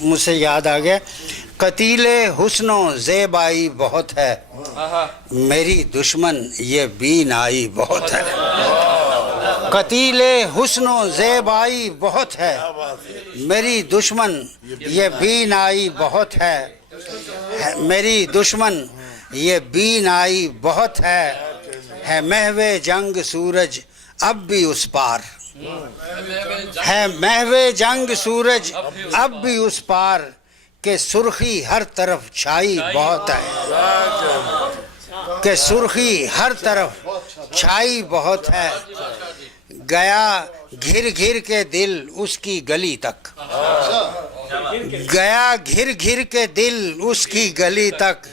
مجھ سے یاد آ گیا، قتیل حسن و زیبائی بہت ہے، میری دشمن یہ بینائی بہت ہے۔ قتیل حسن و زیبائی بہت ہے، میری دشمن یہ بینائی بہت ہے، میری دشمن یہ بینائی بہت ہے محو جنگ سورج اب بھی اس پار، ہے محو جنگ سورج اب بھی اس پار، کہ سرخی ہر طرف چھائی بہت ہے، کہ سرخی ہر طرف چھائی بہت ہے، گیا گھر گھر کے دل اس کی گلی تک، گیا گھر گھر کے دل اس کی گلی تک،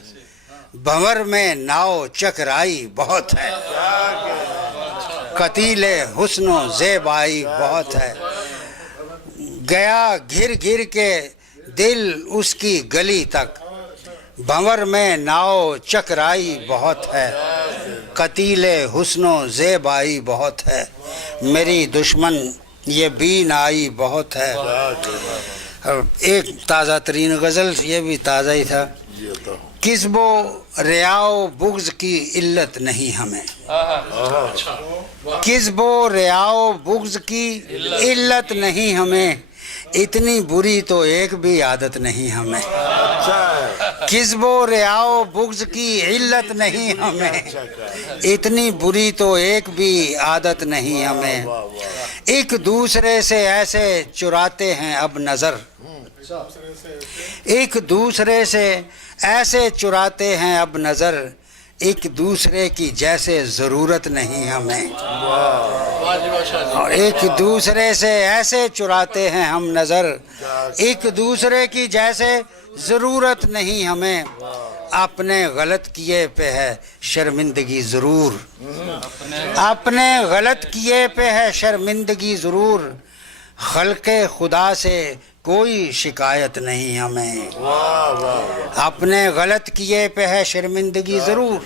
بھنور میں ناؤ چکرائی بہت ہے، قتیل حسن و زیبائی بہت ہے، گیا گھر گھر کے دل اس کی گلی تک، بھنور میں ناؤ چکرائی بہت ہے، قتیل حسن و زیبائی بہت ہے، میری دشمن یہ بینائی بہت ہے۔ ایک تازہ ترین غزل، یہ بھی تازہ ہی تھا، کسب و ریاء و بغض کی علت نہیں ہمیں، کسب و ریاء و بغض کی علت نہیں ہمیں، اتنی بری تو ایک بھی عادت نہیں ہمیں، کسب و ریاء و بغض کی علت نہیں ہمیں، اتنی بری تو ایک بھی عادت نہیں ہمیں، ایک دوسرے سے ایسے چراتے ہیں اب نظر، ایک دوسرے سے ایسے چراتے ہیں اب نظر، ایک دوسرے کی جیسے ضرورت نہیں ہمیں، اور ایک دوسرے سے ایسے چراتے ہیں ہم نظر، ایک دوسرے کی جیسے ضرورت نہیں ہمیں، اپنے غلط کیے پہ ہے شرمندگی ضرور، اپنے غلط کیے پہ ہے شرمندگی ضرور، خلق خدا سے کوئی شکایت نہیں ہمیں، اپنے غلط کیے پہ ہے شرمندگی ضرور،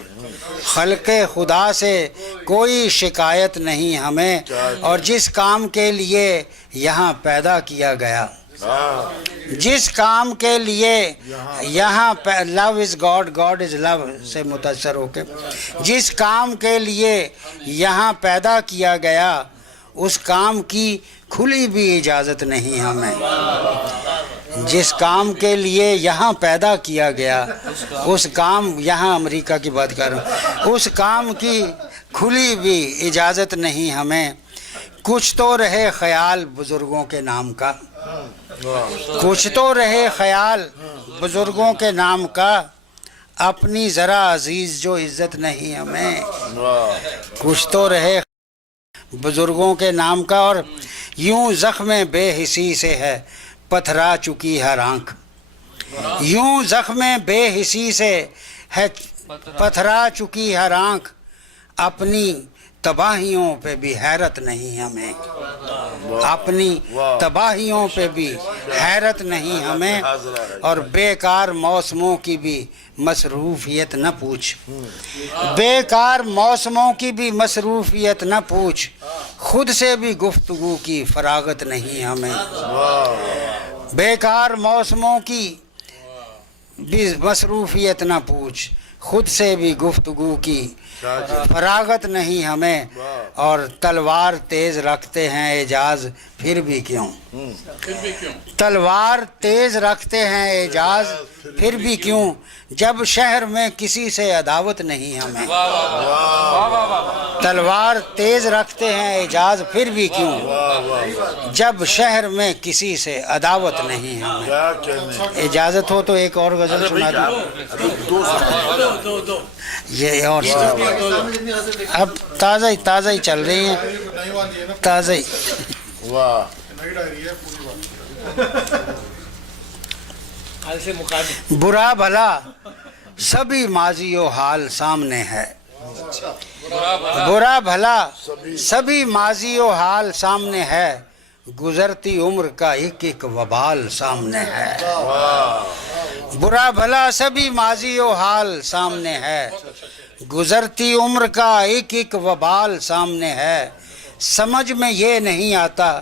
خلق خدا سے کوئی شکایت نہیں ہمیں، اور جس کام کے لیے یہاں پیدا کیا گیا، جس کام کے لیے یہاں لو از گاڈ، گاڈ از لو سے متاثر ہو کے، جس کام کے لیے یہاں پیدا کیا گیا، اس کام کی کھلی بھی اجازت نہیں ہمیں، جس کام کے لیے یہاں پیدا کیا گیا، اس کام، یہاں امریکہ کی بات کر رہا ہوں، اس کام کی کھلی بھی اجازت نہیں ہمیں، کچھ تو رہے خیال بزرگوں کے نام کا، کچھ تو رہے خیال بزرگوں کے نام کا، اپنی ذرا عزیز جو عزت نہیں ہمیں، کچھ تو رہے بزرگوں کے نام کا، اور یوں زخم بے حسی سے ہے پتھرا چکی ہر آنکھ، یوں زخم بے حسی سے ہے پتھرا چکی ہر آنکھ، اپنی تباہیوں پہ بھی حیرت نہیں ہمیں، اپنی تباہیوں پہ بھی حیرت نہیں ہمیں، اور بیکار موسموں کی بھی مصروفیت نہ پوچھ، بیکار موسموں کی بھی مصروفیت نہ پوچھ، خود سے بھی گفتگو کی فراغت نہیں ہمیں، بیکار موسموں کی بھی مصروفیت نہ پوچھ، خود سے بھی گفتگو کی فراغت نہیں ہمیں، اور تلوار تیز رکھتے ہیں اعجاز پھر بھی کیوں، تلوار تیز رکھتے ہیں اعجاز پھر بھی کیوں، جب شہر میں کسی سے عداوت نہیں ہمیں، تلوار تیز رکھتے ہیں اعجاز پھر بھی کیوں، جب شہر میں کسی سے عداوت نہیں ہمیں۔ اجازت ہو تو ایک اور غزل سنا دوں، یہ اور اب تازہ ہی چل رہی ہیں، تازہ ہی، برا بھلا سبھی ماضی و حال سامنے ہے، برا بھلا سبھی ماضی و حال سامنے ہے، گزرتی عمر کا ایک ایک وبال سامنے ہے، برا بھلا سبھی ماضی و حال سامنے ہے، گزرتی عمر کا ایک ایک وبال سامنے ہے، سمجھ میں یہ نہیں آتا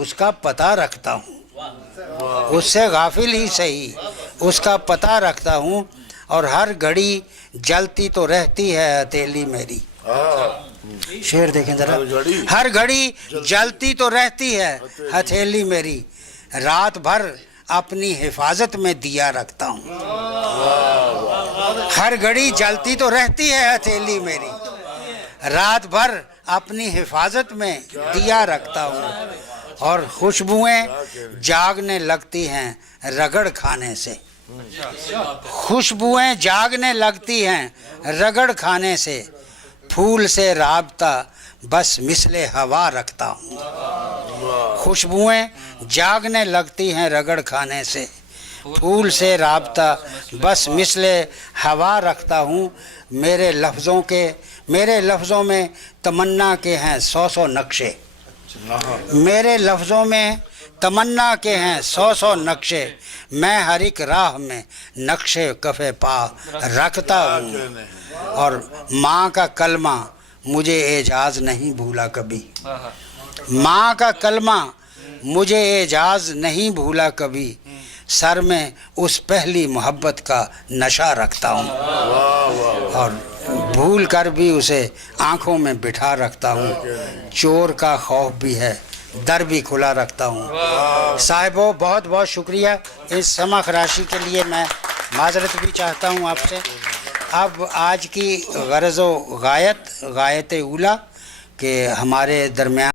اس کا پتہ رکھتا ہوں، اس سے غافل ہی صحیح اس کا پتہ رکھتا ہوں، اور ہر گھڑی جلتی تو رہتی ہے ہتھیلی میری. شعر دیکھیں ذرا. ہر گھڑی جلتی تو رہتی ہے ہتھیلی میری، رات بھر اپنی حفاظت میں دیا رکھتا ہوں. ہر گھڑی جلتی تو رہتی ہے ہتھیلی میری، رات بھر اپنی حفاظت میں دیا رکھتا ہوں، اور خوشبوئیں جاگنے لگتی ہیں رگڑ کھانے سے. خوشبوئیں جاگنے لگتی ہیں رگڑ کھانے سے، پھول سے رابطہ بس مثل ہوا رکھتا ہوں. خوشبوئیں جاگنے لگتی ہیں رگڑ کھانے سے، پھول سے رابطہ بس مثل ہوا رکھتا ہوں. میرے لفظوں میں تمنا کے ہیں 100 نقشے، میرے لفظوں میں تمنا کے ہیں 100 نقشے، میں ہر ایک راہ میں نقشے کفے پا رکھتا ہوں. اور ماں کا کلمہ مجھے اعجاز نہیں بھولا کبھی، ماں کا کلمہ مجھے اعجاز نہیں بھولا کبھی، سر میں اس پہلی محبت کا نشہ رکھتا ہوں، اور بھول کر بھی اسے آنکھوں میں بٹھا رکھتا ہوں. چور کا خوف بھی ہے در بھی کھلا رکھتا ہوں. صاحبو بہت بہت شکریہ اس سمع خراشی کے لیے، میں معذرت بھی چاہتا ہوں آپ سے. اب آج کی غرض و غایت اولیٰ کہ ہمارے درمیان